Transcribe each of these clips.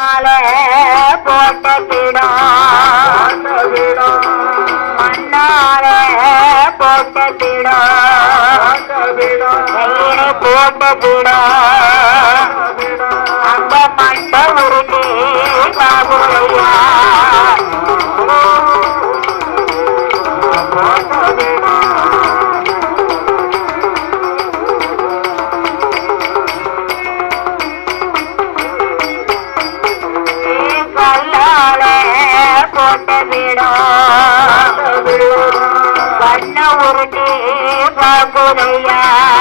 மண்ணால போட்ட பிடம் மண்ணால போட்ட கயிறு போட்ட அந்த மண்டை உருட்டி পাবো না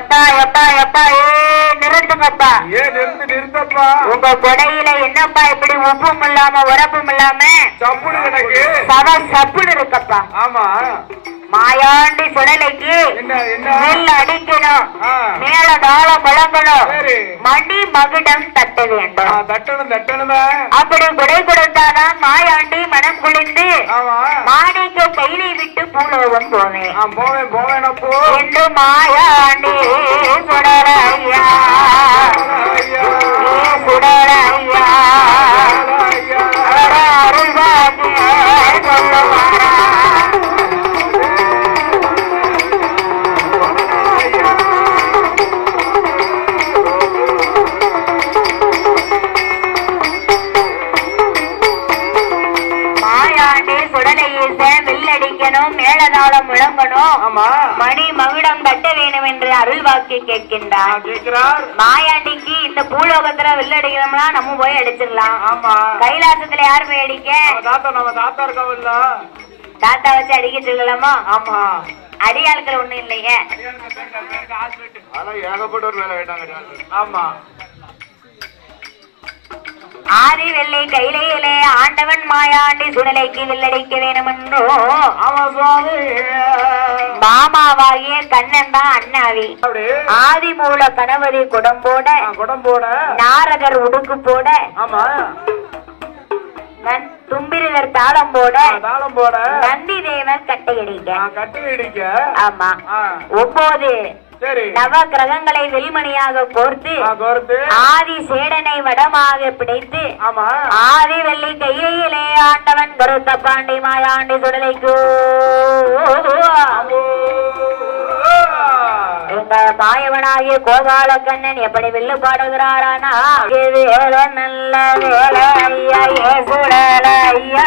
எப்பா எப்பா எப்பா ஏ நிறுத்துங்கப்பா. ஏன் நிறுத்து நிறுத்தப்பா. உங்க கொடையில என்னப்பா இப்படி உப்பும் இல்லாம உரப்பும் இல்லாம? சப்புடு எனக்கு சவ இருக்கப்பா. ஆமா. மாயாண்டி சுடலைக்கு நெல் அடிக்கணும். மேல முழங்கணும் சரி. மணி மகுடம் தட்ட வேண்டும். தட்டணும் தட்டணும். அப்படி கொடை கொடுத்தாதான் மாயாண்டி மனம் குளிந்து ஆமா. மாணிக்க கையிலை விட்டு பூலோகம் போவேன் போவேன் அப்போ என்று மாயாண்டி மாயாண்டி சுடலை ஈச முழங்கணும் மணி மகுடம் கட்ட வேணும் என்று அருள் வாக்கு கேட்கின்றார் மாயாண்டிக்கு இந்த பூலோகத்துல வில்லடிக்கணும்னா நம்ம போய் அடிச்சிடலாம். கைலாசத்துல யார் போய் அடிக்க? தாத்தா வச்சு அடிக்கிட்டு இருக்கலாமா ஆமா. அடியாட்கள் ஒண்ணும் இல்லையே. ஏகப்பட்ட ஒரு வேலை வேண்டாங்க ஆமா. ஆதி வெள்ளை கையிலே ஆண்டவன் மாயாண்டி சுடலைக்கு வில்லடிக்க வேணுமென்றோ? மாமாவாகிய கண்ணன் தான் அண்ணாவி ஆதி மூல கணவரி குடம் போட நாரதர் உடுக்கு போட தும்பிரிதர் தாளம் போட தாளம் போட. நந்தி தேவர் கட்டையடிக்க ஆ, கட்டு இடிக்க ஆமா. ஒன்பது நவ கிரகங்களை வெல்மணியாக கோர்த்து ஆதி சேடனை வடமாக பிடித்து ஆதி வெள்ளி கையிலே ஆண்டவன் கருத்த பாண்டி மாயாண்டி சுடலைக்கு மாயவனாகிய கோபால கண்ணன் எப்படி வில்லு பாடுகிறாரானா? இது நல்ல வேலை ஐயா சுடல ஐயா.